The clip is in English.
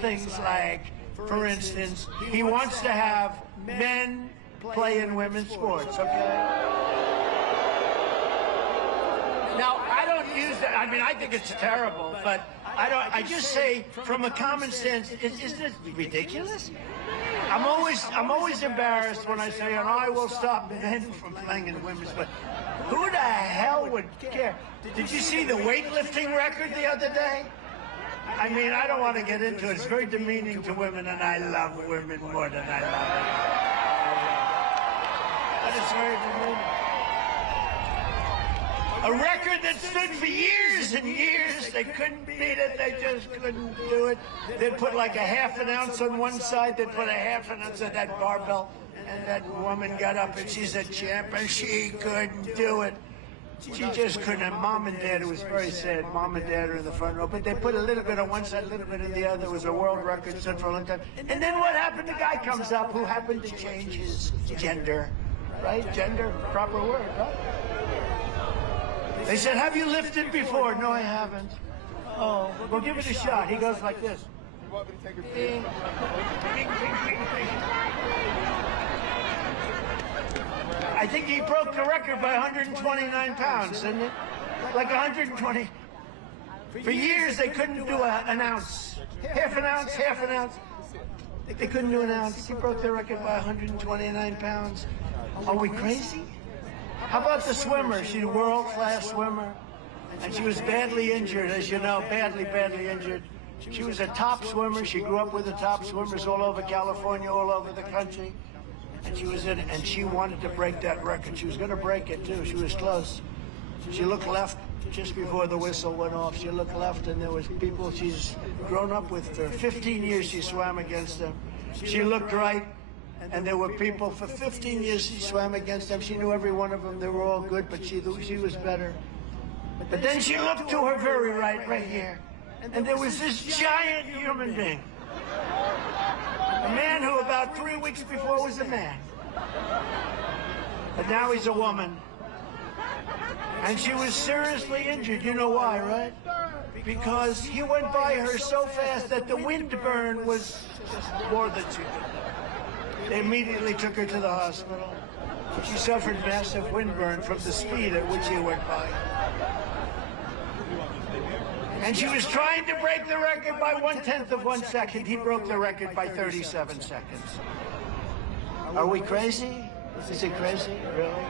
things like, for instance, he wants to have men play in women's sports, okay? Now, I don't use that. I mean, I think it's terrible, but I just say, from a common sense, isn't it ridiculous? I'm always embarrassed when I say, and I will stop men from playing in women's, but who the hell would care? Did you see the weightlifting record the other day? I mean, I don't want to get into it. It's very demeaning to women, and I love women more than I love men. But it's very demeaning. A record that stood for years and years. They couldn't beat it. They just couldn't do it. They'd put like a half an ounce on one side. They'd put a half an ounce on that barbell. And that woman got up and she's a champ and she couldn't do it. She just couldn't. And Mom and Dad, it was very sad. Mom and Dad are in the front row. But they put a little bit on one side, a little bit on the other. It was a world record, stood for a long time. And then what happened? The guy comes up who happened to change his gender. Right? Gender, proper word, right? They said, have you lifted before? No, I haven't. Oh, well, give it a shot. He goes like this. You want me to take a Bing, bing, bing, bing, bing. I think he broke the record by 129 pounds, didn't it? Like 120. For years, they couldn't do an ounce. Half an ounce, half an ounce. They couldn't do an ounce. He broke the record by 129 pounds. Are we crazy? How about the swimmer? She's a world-class swimmer. And she was badly injured, as you know, badly injured. She was a top swimmer. She grew up with the top swimmers all over California, all over the country. And she was in it, and she wanted to break that record. She was going to break it, too. She was close. She looked left just before the whistle went off. She looked left, and there was people she's grown up with for 15 years. She swam against them. She looked right. And there were people for 15 years she swam against them. She knew every one of them. They were all good, but she was better. But then she looked to her very right here. And there was this giant human being. A man who about 3 weeks before was a man. But now he's a woman. And she was seriously injured. You know why, right? Because he went by her so fast that the windburn was just more than she could. They immediately took her to the hospital. She suffered massive windburn from the speed at which he went by. And she was trying to break the record by 1/10 of 1 second. He broke the record by 37 seconds. Are we crazy? Is it crazy? Really?